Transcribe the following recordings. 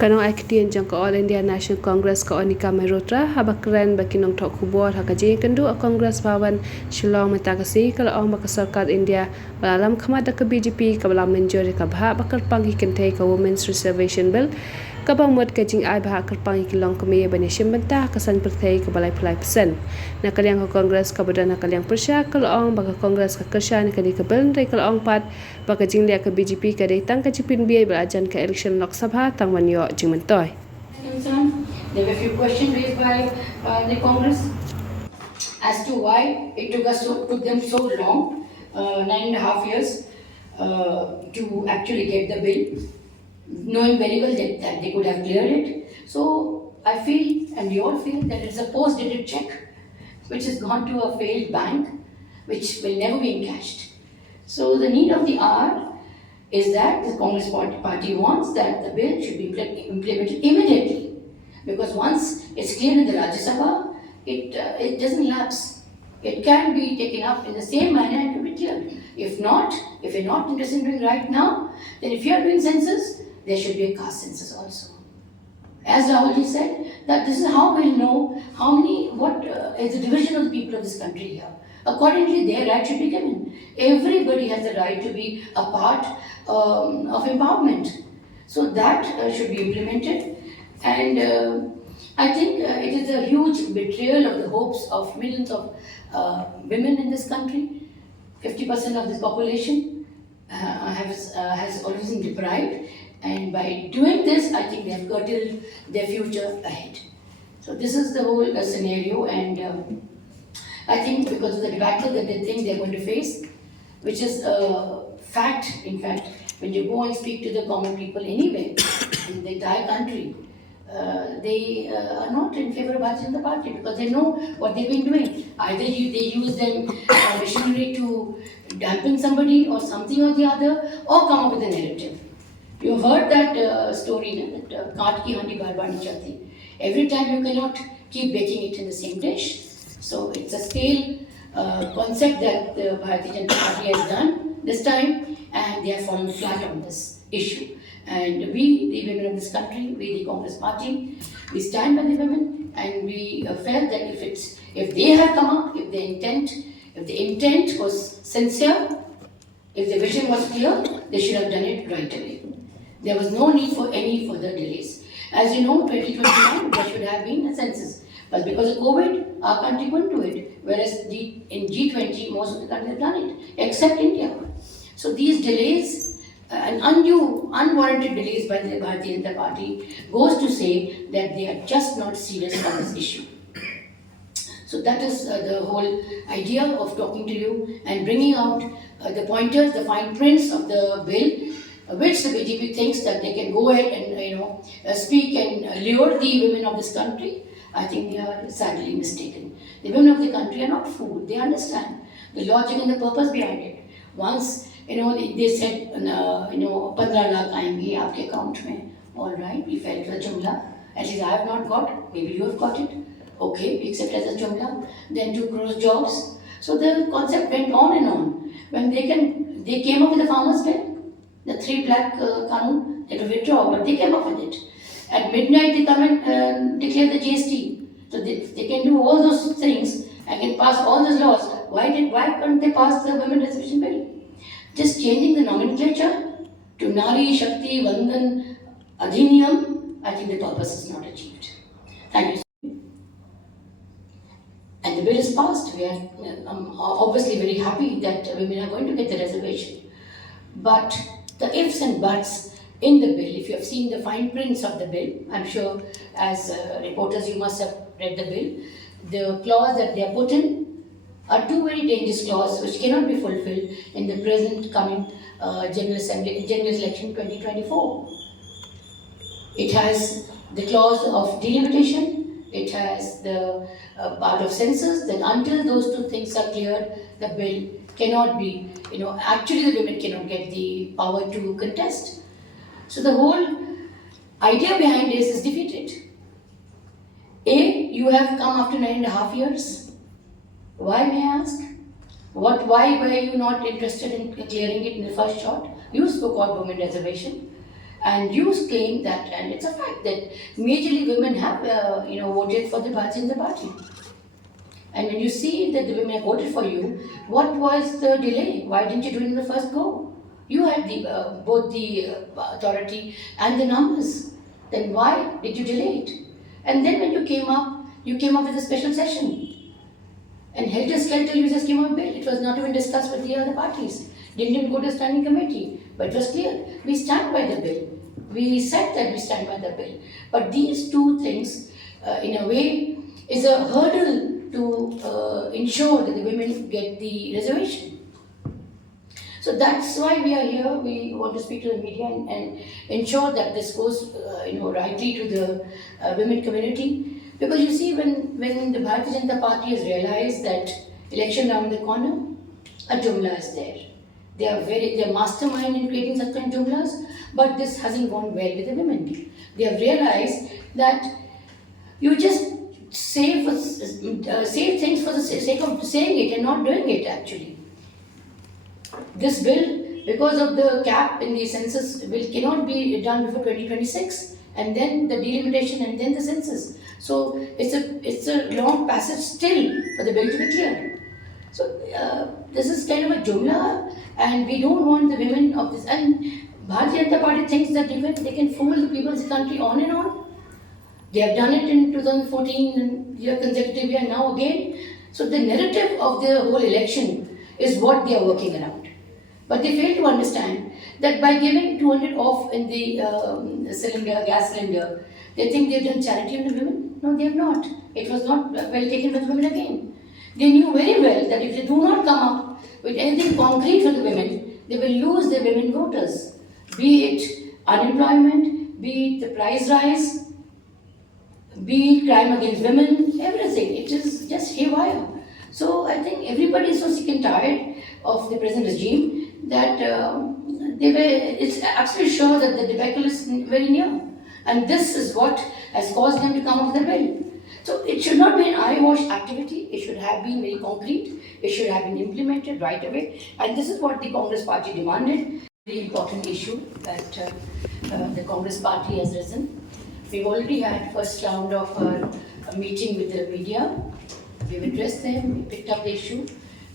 Kanong IKT jang ko All India National Congress ko Onika Merotra habakren bakinong tok kubor hakaji kendu a Congress Bhavan Shillong metakasi kalau ong baka sorkar India balalam khamada ke BJP ka balam menjori ka bha bakar pangi kente ka Women's Reservation Bill ka bamut ka jing ai bha kar pangi kilong kemiye bani shimbenta kasan perthai ka balai pulai pesen na kaliang ko Congress ka badana kaliang persya kalau ong baka Congress ka kersya ni kali ka bil dai kalau ong pat baka jing lia ka BJP ka dai tang ka pynbieit belajan ka eleksyon Lok Sabha tang manyo jing mentoy. There were a few questions raised by the Congress as to why it took them so long, 9.5 years, to actually get the bill, knowing very well that they could have cleared it. So I feel, and we all feel, that it's a post-dated check which has gone to a failed bank, which will never be encashed. So the need of the hour is that the Congress party wants that the bill should be implemented immediately, because once it's cleared in the Rajya Sabha, it doesn't lapse. It can be taken up in the same manner and to be cleared. If you're not interested in doing right now, then if you are doing census, there should be a caste census also. As Rahulji said, that this is how we'll know what is the division of the people of this country here. Accordingly, their right should be given. Everybody has the right to be a part of empowerment. So that should be implemented. And I think it is a huge betrayal of the hopes of millions of women in this country. 50% of this population has always been deprived. And by doing this, I think they have curtailed their future ahead. So this is the whole scenario, and I think because of the debacle that they think they're going to face, which is a fact, in fact, when you go and speak to the common people anywhere in the entire country, they are not in favor of Bharatiya Janata Party because they know what they've been doing. Either they use them machinery to dampen somebody or something or the other, or come up with a narrative. You heard that story, that kaat ki handi baar baar nahi chati. Every time you cannot keep baking it in the same dish. So it's a stale concept that the Bharatiya Janata Party has done this time, and they have fallen flat on this issue. And we, the women of this country, we, the Congress Party, we stand by the women, and we felt that if they had come up, if the intent was sincere, if the vision was clear, they should have done it right away. There was no need for any further delays. As you know, 2021, there should have been a census. But because of COVID, our country couldn't do it. Whereas in G20, most of the countries have done it, except India. So these delays, and undue, unwarranted delays by the Bharatiya Janata Party, goes to say that they are just not serious on this issue. So that is the whole idea of talking to you and bringing out the pointers, the fine prints of the bill, which the BJP thinks that they can go ahead and speak and lure the women of this country. I think they are sadly mistaken. The women of the country are not fooled. They understand the logic and the purpose behind it. Once they said 15 lakh आएंगे आपके account में. All right, we felt the jumla. At least I have not got. Maybe you have got it. Okay, we accept as a jumla. Then 2 crore jobs. So the concept went on and on. When they came up with the farmers' bill. The 3 lakh kanun, they had to withdraw, but they came up with it. At midnight, they come and declare the GST. So they can do all those things and can pass all those laws. Why couldn't they pass the Women Reservation Bill? Just changing the nomenclature to Nari, Shakti, Vandan, Adhiniyam, I think the purpose is not achieved. Thank you. And the bill is passed. We are obviously very happy that women are going to get the reservation. But the ifs and buts in the bill, if you have seen the fine prints of the bill, I'm sure as reporters you must have read the bill, the clause that they are put in are 2 very dangerous clauses which cannot be fulfilled in the present coming General Election 2024. It has the clause of delimitation, it has the part of census, that until those 2 things are cleared, the bill cannot be, actually the women cannot get the power to contest. So the whole idea behind this is defeated. You have come after 9.5 years. Why, may I ask? Why were you not interested in clearing it in the first shot? You spoke about women reservation. And you claim that, and it's a fact that majorly women have, voted for the Bharatiya Janata Party. And when you see that the women have voted for you, what was the delay? Why didn't you do it in the first go? You had both the authority and the numbers. Then why did you delay it? And then when you came up with a special session. And helter skelter, you just came up with a bill. It was not even discussed with the other parties. Didn't even go to standing committee. But it was clear. We stand by the bill. We said that we stand by the bill. But these two things, in a way, is a hurdle to ensure that the women get the reservation. So that's why we are here. We want to speak to the media and ensure that this goes, rightly to the women community. Because you see, when the Bharatiya Janata Party has realized that election around the corner, a jumla is there. They are mastermind in creating such kind of jumlas, but this hasn't gone well with the women. They have realized that you just say things for the sake of saying it and not doing it actually. This bill, because of the cap in the census, cannot be done before 2026, and then the delimitation and then the census. So it's a long passage still for the bill to be cleared. So this is kind of a jumla, and we don't want the women of this. And Bharatiya Janata Party thinks that they can fool the people of the country on and on. They have done it in 2014 and year consecutively, and now again. So the narrative of the whole election is what they are working around. But they fail to understand that by giving 200 off in the gas cylinder, they think they've done charity on the women. No, they have not. It was not well taken by the women again. They knew very well that if they do not come up with anything concrete for the women, they will lose their women voters. Be it unemployment, be it the price rise, be it crime against women, everything. It is just haywire. So I think everybody is so sick and tired of the present regime that it's absolutely sure that the debacle is very near. And this is what has caused them to come up with a bill. So it should not be an eyewash activity. It should have been very concrete. It should have been implemented right away. And this is what the Congress Party demanded. Very important issue that the Congress Party has risen. We've already had first round of a meeting with the media. We've addressed them, we picked up the issue,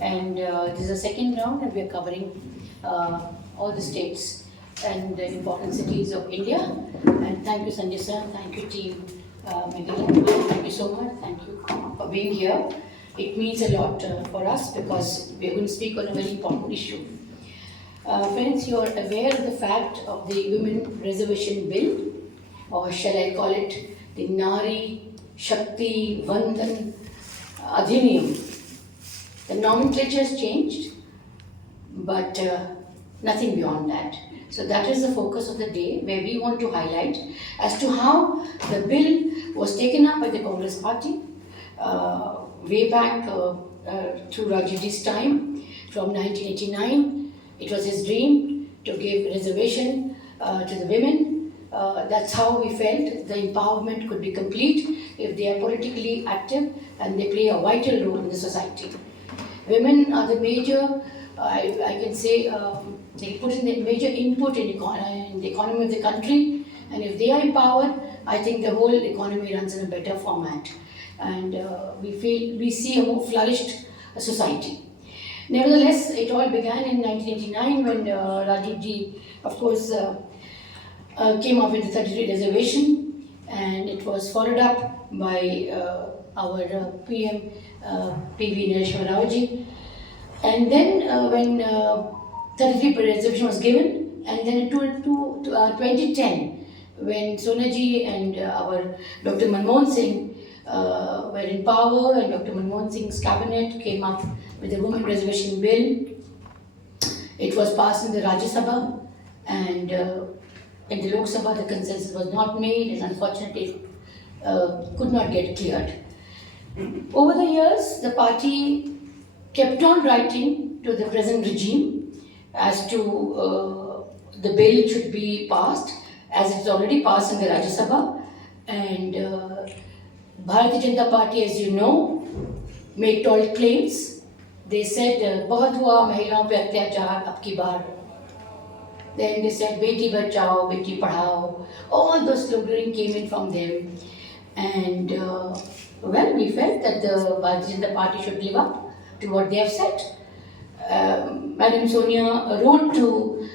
and this is a second round, and we're covering all the states and the important cities of India. And thank you, Sanjay sir, thank you, team Meghalaya. Thank you so much, thank you for being here. It means a lot for us because we're going to speak on a very important issue. Friends, you are aware of the fact of the Women Reservation Bill, or shall I call it the Nari Shakti Vandan Adhiniyam. The nomenclature has changed, but nothing beyond that. So that is the focus of the day, where we want to highlight as to how the bill was taken up by the Congress Party way back through Rajivji's time from 1989. It was his dream to give reservation to the women. That's how we felt the empowerment could be complete if they are politically active and they play a vital role in the society. Women are the major, I can say, they put in the major input in the economy of the country, and if they are empowered, I think the whole economy runs in a better format, and we see a more flourished society. Nevertheless, it all began in 1989 when Rajivji, of course, came up with the 33 reservation, and it was followed up by our PM PV and then when 33 reservation was given, and then in 2010 when Sonaji and our Dr. Manmohan Singh were in power, and Dr. Manmohan Singh's cabinet came up with a women reservation bill. It was passed in the Rajya Sabha, and in the Lok Sabha the consensus was not made, and unfortunately could not get cleared. Over the years, the party kept on writing to the present regime as to the bill should be passed, as it's already passed in the Rajya Sabha, and Bharatiya Janata Party, as you know, made tall claims. They said, "बहुत हुआ महिलाओं पे अत्याचार, अब की बार Then they said Beti Bachao, Beti Padhao. All those slogans came in from them. And well, we felt that the Bharatiya Janata Party should live up to what they have said. Madam Sonia wrote to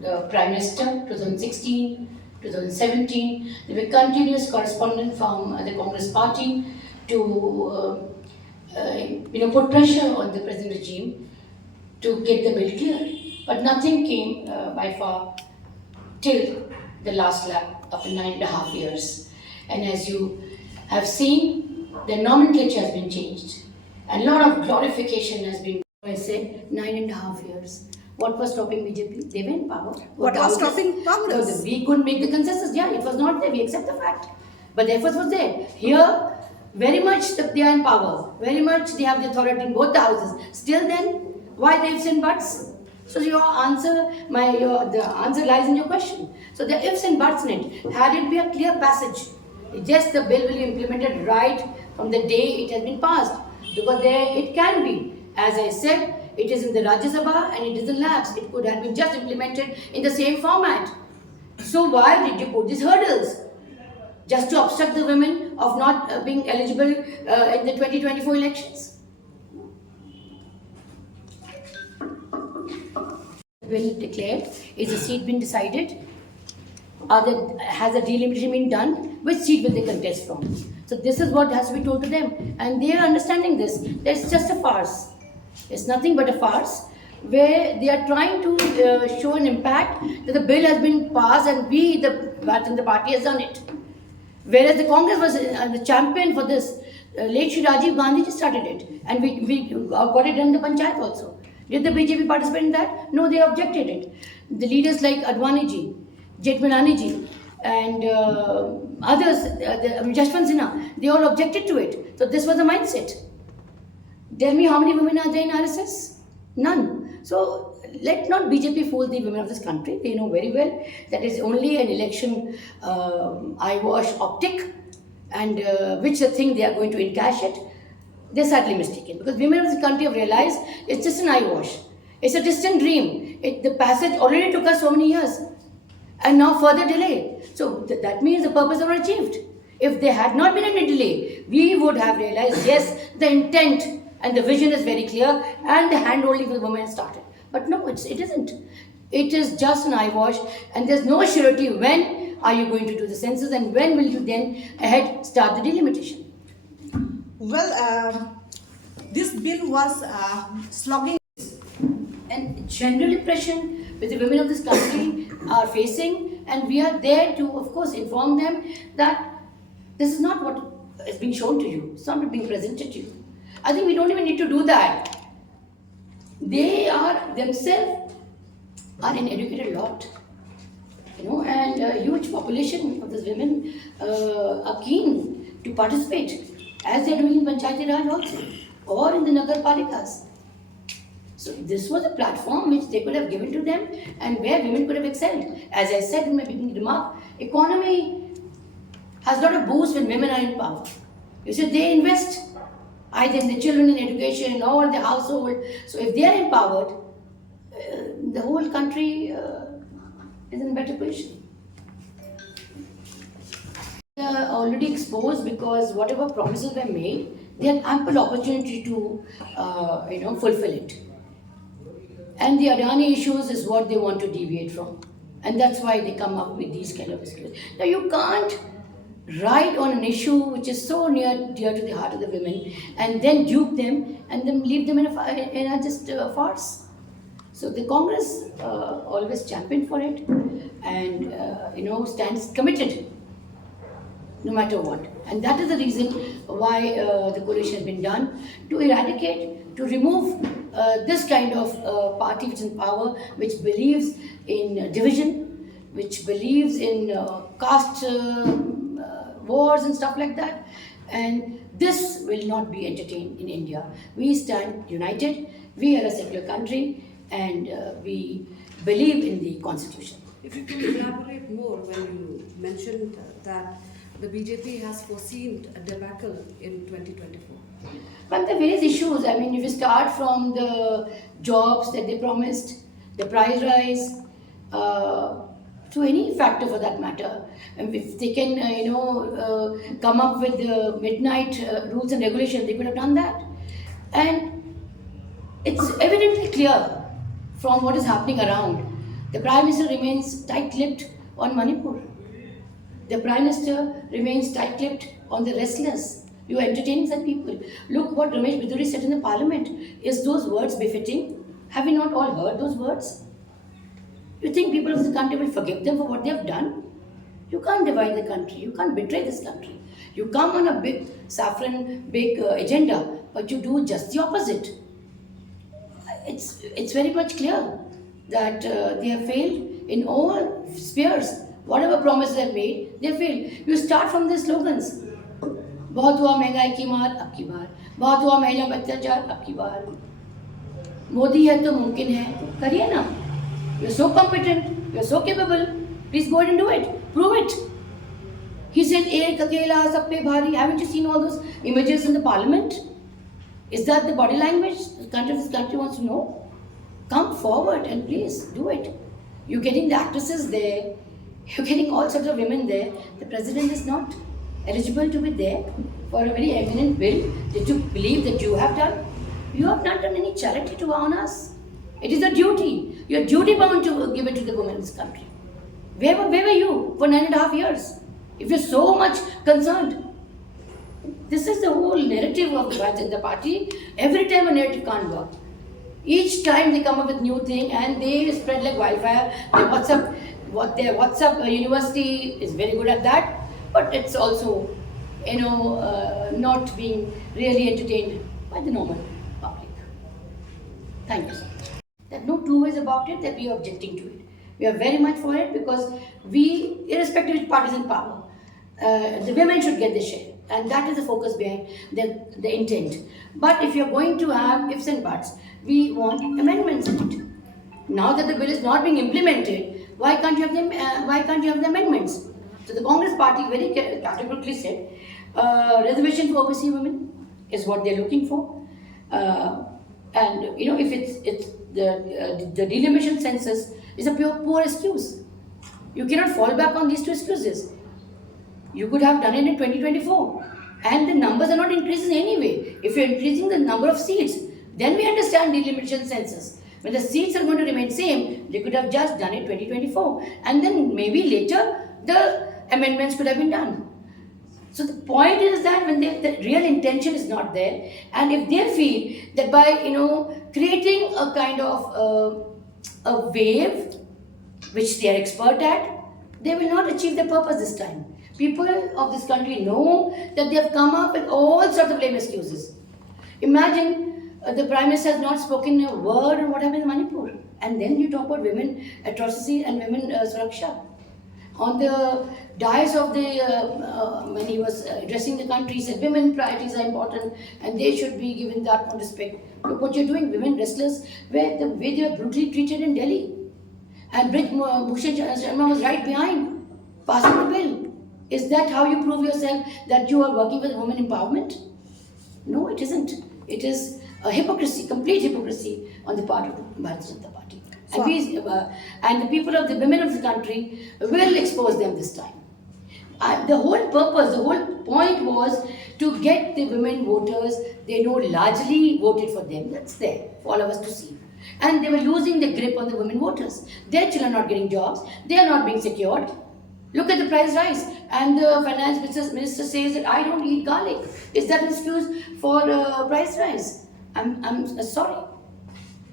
the Prime Minister 2016, 2017. There were continuous correspondence from the Congress Party to put pressure on the present regime to get the bill cleared. But nothing came by far till the last lap of 9.5 years. And as you have seen, the nomenclature has been changed. And a lot of glorification has been, I said, 9.5 years. What was stopping BJP? They were in power. What was stopping Congress? We couldn't make the consensus. Yeah, it was not there. We accept the fact. But the effort was there. Here, very much they are in power. Very much they have the authority in both the houses. Still then, why the ifs and buts? So your answer, the answer lies in your question. So the ifs and buts in it. Had it be a clear passage, yes, the bill will be implemented right from the day it has been passed. Because there it can be. As I said, it is in the Rajya Sabha and it is in labs. It could have been just implemented in the same format. So why did you put these hurdles? Just to obstruct the women of not being eligible in the 2024 elections? Bill declared, is the seat been decided? Has a delimitation been done? Which seat will they contest from? So this is what has to be told to them. And they are understanding this. That it's just a farce. It's nothing but a farce where they are trying to show an impact that the bill has been passed and we, the Bharatiya Janata Party, has done it. Whereas the Congress was the champion for this. Late Shri Rajiv Gandhi just started it. And we got it done in the Panchayat also. Did the BJP participate in that? No, they objected it. The leaders like Advani ji, Jethmalani ji, and others, Jashwant Sinha, they all objected to it. So this was the mindset. Tell me how many women are there in RSS? None. So let not BJP fool the women of this country. They know very well that is only an election eyewash optic, and which the thing they are going to encash it. They're sadly mistaken, because women of this country have realized it's just an eyewash. It's a distant dream. The passage already took us so many years, and now further delay. So that means the purpose was achieved. If there had not been any delay, we would have realized, yes, the intent and the vision is very clear, and the hand-holding for the women started. But no, it isn't. It is just an eyewash, and there's no surety when are you going to do the census, and when will you then ahead start the delimitation. Well, this bill was slogging. And general impression which the women of this country are facing, and we are there to, of course, inform them that this is not what is being shown to you. It's not being presented to you. I think we don't even need to do that. They are themselves are an educated lot, and a huge population of these women are keen to participate, as they are doing in Panchayati Raj also, or in the Nagar Palikas. So this was a platform which they could have given to them, and where women could have excelled. As I said in my beginning remark, economy has a lot of boost when women are in power. You see, they invest either in the children, in education, or the household. So if they are empowered, the whole country is in a better position. They are already exposed because whatever promises were made, they had ample opportunity to fulfill it. And the Adani issues is what they want to deviate from. And that's why they come up with these kind of issues. Now you can't write on an issue which is so dear to the heart of the women and then dupe them and then leave them in a farce. So the Congress always championed for it and stands committed no matter what. And that is the reason why the coalition has been done, to eradicate, to remove this kind of party which is in power, which believes in division, which believes in caste wars and stuff like that. And this will not be entertained in India. We stand united, we are a secular country, and we believe in the constitution. If you could elaborate more when you mentioned that the BJP has foreseen a debacle in 2024. But the various issues, if you start from the jobs that they promised, the price rise, to any factor for that matter. And if they can, come up with the midnight rules and regulations, they could have done that. And it's evidently clear from what is happening around. The Prime Minister remains tight-lipped on Manipur. The Prime Minister remains tight-lipped on the restless. You are entertaining such people. Look what Ramesh Biduri said in the Parliament. Is those words befitting? Have we not all heard those words? You think people of the country will forgive them for what they have done? You can't divide the country. You can't betray this country. You come on a big saffron, big agenda, but you do just the opposite. It's very much clear that they have failed in all spheres. Whatever promises they have made, they failed. You start from the slogans. बहुत हुआ महंगाई की मार अब की बार, बहुत हुआ महिला पर अत्याचार अब की बार, मोदी है तो मुमकिन है, करिए ना. You're so competent, you're so capable, please go ahead and do it, prove it. He said एक अकेला सब पे भारी. Haven't you seen all those images in the Parliament? Is that the body language this country wants to know? Come forward and please do it. You're getting the actresses there, you're getting all sorts of women there. The president is not eligible to be there for a very eminent bill that you believe that you have done. You have not done any charity to on us. It is a duty. You are duty bound to give it to the women in this country. Where were you for 9.5 years? If you're so much concerned. This is the whole narrative of the Bharatiya Janata Party. Every time a narrative can't work. Each time they come up with new thing and they spread like wildfire. Their WhatsApp university is very good at that. But it's also, not being really entertained by the normal public. Thank you so much. There are no two ways about it that we are objecting to it. We are very much for it because we, irrespective of which party is in power, the women should get the share. And that is the focus behind the intent. But if you're going to have ifs and buts, we want amendments in it. Now that the bill is not being implemented, why can't you have the amendments? So the Congress party very categorically said, reservation for OBC women is what they're looking for. And if it's the delimitation census is a poor excuse. You cannot fall back on these two excuses. You could have done it in 2024. And the numbers are not increasing anyway. If you're increasing the number of seats, then we understand delimitation census. When the seats are going to remain same, they could have just done it 2024. And then maybe later, the amendments could have been done. So the point is that when the real intention is not there, and if they feel that by creating a kind of a wave, which they are expert at, they will not achieve their purpose this time. People of this country know that they have come up with all sorts of lame excuses. Imagine the Prime Minister has not spoken a word on what happened in Manipur, and then you talk about women atrocity and women suraksha. On the dais of when he was addressing the country, he said women priorities are important and they should be given that much respect. Look what you're doing, women wrestlers, the way they were brutally treated in Delhi. And Bhushan Sharma was right behind, passing the bill. Is that how you prove yourself that you are working with women empowerment? No, it isn't. It is a hypocrisy, complete hypocrisy on the part of the Bharatiya Janata Party. And the people of the women of the country will expose them this time. The whole purpose, the whole point was to get the women voters. They know largely voted for them. That's there for all of us to see. And they were losing the grip on the women voters. Their children are not getting jobs. They are not being secured. Look at the price rise. And the finance minister says that I don't eat garlic. Is that an excuse for price rise? I'm sorry.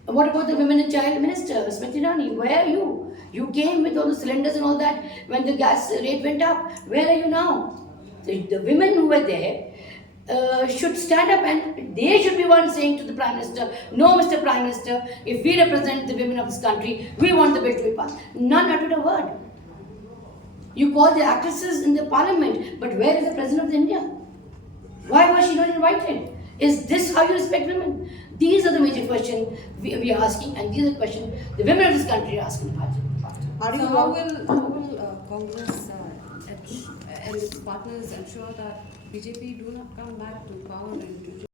What about the women and child minister, Smriti Irani? Where are you? You came with all the cylinders and all that when the gas rate went up. Where are you now? The women who were there should stand up and they should be one saying to the Prime Minister, no, Mr. Prime Minister, if we represent the women of this country, we want the bill to be passed. None uttered a word. You call the actresses in the Parliament, but where is the President of India? Why was she not invited? Is this how you respect women? These are the major questions we are asking, and these are the questions the women of this country are asking. So how will Congress and its partners ensure that BJP do not come back to power in